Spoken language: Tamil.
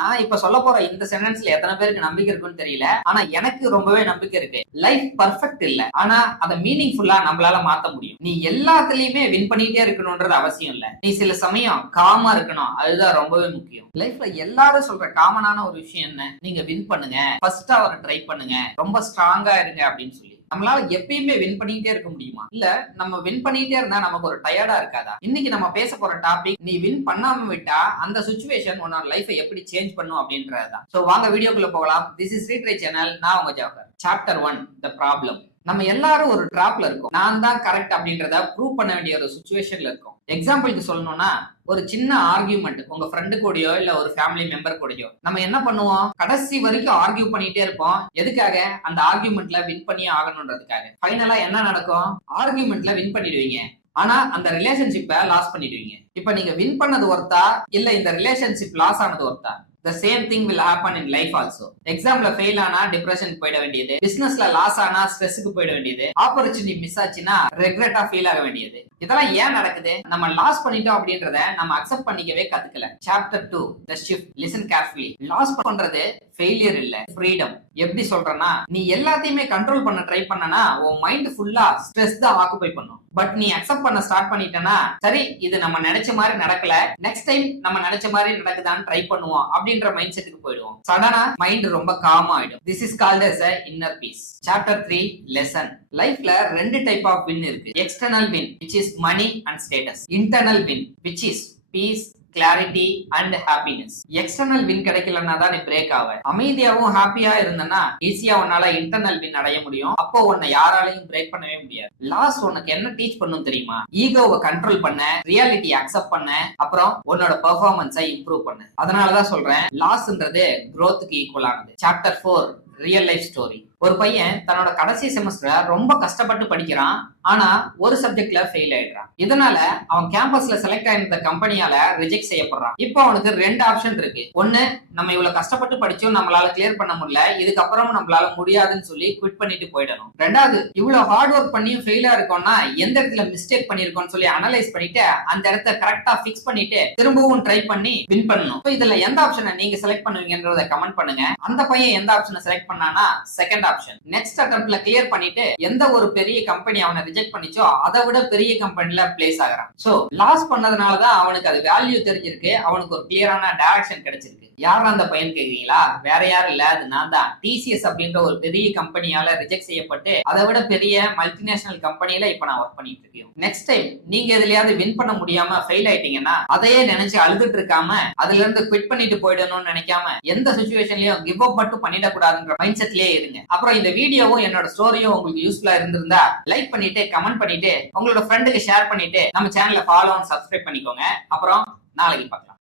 நான் இப்ப சொல்ல போற இந்த சென்டென்ஸ்ல எத்தனை பேருக்கு நம்பிக்கை இருக்குன்னு தெரியல. ஆனா எனக்கு ரொம்பவே நம்பிக்கை இருக்கு. லைஃப் பர்ஃபெக்ட் இல்ல. ஆனா அதை மீனிங்ஃபுல்லா நம்மளால மாத்த முடியும். நீ எல்லாத்துலயுமே வின் பண்ணிட்டே இருக்கணும்ன்றது அவசியம் இல்ல. நீ சில சமயம் காமா இருக்கணும். அதுதான் ரொம்பவே முக்கியம். லைஃப்ல எல்லாரும் சொல்ற காமனான ஒரு விஷயம் என்ன? நீங்க வின் பண்ணுங்க, ஃபர்ஸ்ட் அவரை ட்ரை பண்ணுங்க, ரொம்ப ஸ்ட்ராங்கா இருங்க அப்படின்னு சொல்லி. நம்மளால எப்பயுமே வின் பண்ணிட்டே இருக்க முடியுமா? இல்ல நம்ம வின் பண்ணிட்டே இருந்தா நமக்கு ஒரு டயர்டா இருக்காதா? இன்னைக்கு நம்ம பேச போற டாபிக், நீ வின் பண்ணாம விட்டா அந்த சிச்சுவேஷன் உன்னோட லைஃபை எப்படி சேஞ்ச் பண்ணும் அப்படின்றதுதான். சோ வாங்க வீடியோக்குள்ள போகலாம். This is retry channel. நான் உங்க ஜாஃபர். Chapter 1, the problem. நம்ம எல்லாரும் ஒரு டிராப்ல இருக்கோம். நான் தான் கரெக்ட் அப்படின்றத ப்ரூவ் பண்ண வேண்டிய ஒரு சிச்சுவேஷன்ல இருக்கோம். எக்ஸாம்பிளுக்கு சொல்லணும்னா, ஒரு சின்ன ஆர்கியூமெண்ட் உங்க ஃப்ரெண்டு கூடயோ இல்ல ஒரு ஃபேமிலி மெம்பர் கூடயோ நம்ம என்ன பண்ணுவோம்? கடைசி வரைக்கும் ஆர்கியூ பண்ணிட்டே இருப்போம். எதுக்காக? அந்த ஆர்கியூமெண்ட்ல வின் பண்ணியே ஆகணும்ன்றதுக்காக. ஃபைனலா என்ன நடக்கும்? ஆர்கியூமெண்ட்ல வின் பண்ணிடுவீங்க. ஆனா அந்த ரிலேஷன்ஷிப்பை லாஸ் பண்ணிடுவீங்க. இப்ப நீங்க வின் பண்ணது ஒர்த்தா இல்ல இந்த ரிலேஷன்ஷிப் லாஸ் ஆனது ஒர்த்தா? The same thing will happen in life also. எக்ஸாம்ல ஃபெயில் ஆனா டிப்ரெஷன் போயிட வேண்டியது, பிசினஸ்ல லாஸ் ஆனா ஸ்ட்ரெஸ்க்கு போயிட வேண்டியது, ஆப்பர்ச்சுனிட்டி மிஸ் ஆச்சுன்னா ரெக்ரெட்டா ஃபீல் ஆக வேண்டியது. இதெல்லாம் ஏன் நடக்குது? நம்ம லாஸ் பண்ணிட்டோம் அப்படின்றத நம்ம அக்செப்ட் பண்ணிக்கவே கத்துக்கல. Chapter 2, the shift. Listen carefully. Loss பண்றது ஃபெயிலியர் இல்ல, ஃப்ரீடம். எப்படி சொல்றேன்னா, நீ எல்லாத்தையுமே கண்ட்ரோல் பண்ண ட்ரை பண்ணனா உன் மைண்ட் ஃபுல்லா ஸ்ட்ரெஸ் தான் ஆக்குபை பண்ணும். பட் நீ அக்செப்ட் பண்ண ஸ்டார்ட் பண்ணிட்டனா, சரி இது நம்ம நினைச்ச மாதிரி நடக்கல, நெக்ஸ்ட் டைம் நம்ம நினைச்ச மாதிரி நடக்குதான்னு ட்ரை பண்ணுவோம் அப்படின்ற மைண்ட் செட்டுக்கு போயிடுவோம். சடனா மைண்ட் ரொம்ப காம் ஆயிடும். This is called as a inner peace. Chapter 3, lesson. லைஃப்ல ரெண்டு டைப் ஆஃப் வின் இருக்கு. External win which is money and status. Internal win which is peace, clarity and happiness. External win கிடைக்கலன்னா தான் நீ பிரேக் ஆவ. அமைதியாவும் ஹாப்பியா இருந்தனா ஈஸியா உன்னால இன்டர்னல் வின் அடைய முடியும். அப்போ உன்னை யாராலையும் பிரேக் பண்ணவே முடியாது. லாஸ் உனக்கு என்ன டீச் பண்ணும் தெரியுமா? ஈகோவை கண்ட்ரோல் பண்ண, ரியாலிட்டி அக்செப்ட் பண்ண, அப்புறம் உன்னோட பெர்ஃபார்மன்ஸை இம்ப்ரூவ் பண்ண. அதனாலதான் சொல்றேன், லாஸ்ன்றது growthக்கு ஈக்குவல் ஆனது. Chapter 4, real life story. ஒரு பையன் தன்னோட கடைசி செமஸ்டரை ரொம்ப கஷ்டப்பட்டு படிக்கிறான். ஆனா ஒரு சப்ஜெக்ட்ல ஃபெயில் ஆயிடுறான். இதனால அவன் கேம்பஸ்ல செலக்ட் ஆயிருந்த கம்பெனியால ரிஜெக்ட் செய்யப்படுறான். இப்போ அவனுக்கு ரெண்டு ஆப்ஷன் இருக்கு. ஒண்ணு, நம்ம இவ்வளவு கஷ்டப்பட்டு படிச்சோம், நம்மளால கிளியர் பண்ண முடியல, இதுக்கப்புறம் நம்மளால முடியாதுன்னு சொல்லி குவிட் பண்ணிட்டு போயிடணும். ரெண்டாவது, இவ்வளவு ஹார்ட் ஒர்க் பண்ணியும் ஃபெயிலா இருக்கோம்னா எந்த இடத்துல மிஸ்டேக் பண்ணிருக்கோம்னு சொல்லி அனலைஸ் பண்ணிட்டு அந்த இடத்த கரெக்டா பிக்ஸ் பண்ணிட்டு திரும்பவும் ட்ரை பண்ணி வின் பண்ணணும். இதுல எந்த ஆப்ஷனை நீங்க செலக்ட் பண்ணுவீங்கன்றத கமெண்ட் பண்ணுங்க. அந்த பையன் எந்த ஆப்ஷனை செலக்ட் பண்ணானா செகண்ட் ஆப்ஷன். நெக்ஸ்ட் அட்டெம்ப்ட்ல கிளியர் பண்ணிட்டு எந்த ஒரு பெரிய கம்பெனி அவனை ரிஜெக்ட் பண்ணிச்சோ அதை விட பெரிய கம்பெனில பிளேஸ் ஆகிறான். சோ லாஸ் பண்ணதுனாலதான் அவனுக்கு அது வேல்யூ தெரிஞ்சிருக்கு, அவனுக்கு ஒரு கிளியரான டைரக்ஷன் கிடைச்சிருக்கு. யாரா அந்த பையன் கேக்குறீங்களா? வேற யாரும் இல்ல, அது நான் தான். டிசிஎஸ் அப்படின்ற ஒரு பெரிய கம்பெனியால ரிஜெக்ட் செய்யப்பட்டு அதை விட பெரிய மல்டிநேஷனல் கம்பெனில இப்ப நான் ஒர்க் பண்ணிட்டு இருக்கேன். நெக்ஸ்ட் டைம் நீங்க எதுலயாவது வின் பண்ண முடியாம ஃபெயில் ஆயிட்டீங்கன்னா அதையே நினைச்சு அழுதுட்டு இருக்காம, அதுல இருந்து குவிட் பண்ணிட்டு போயிடணும்னு நினைக்காம, எந்த சிச்சுவேஷன்லயும் கிவ் அப் மட்டும் பண்ணிடக்கூடாதுன்ற மைண்ட் செட்லயே இருங்க. அப்புறம் இந்த வீடியோவும் என்னோட ஸ்டோரியும் உங்களுக்கு யூஸ்ஃபுல்லா இருந்திருந்தா லைக் பண்ணிட்டு, கமெண்ட் பண்ணிட்டு, உங்களோட ஃப்ரெண்டுக்கு ஷேர் பண்ணிட்டு, நம்ம சேனலை ஃபாலோ அண்ட் சப்ஸ்கிரைப் பண்ணிக்கோங்க. அப்புறம் நாளைக்கு பார்க்கலாம்.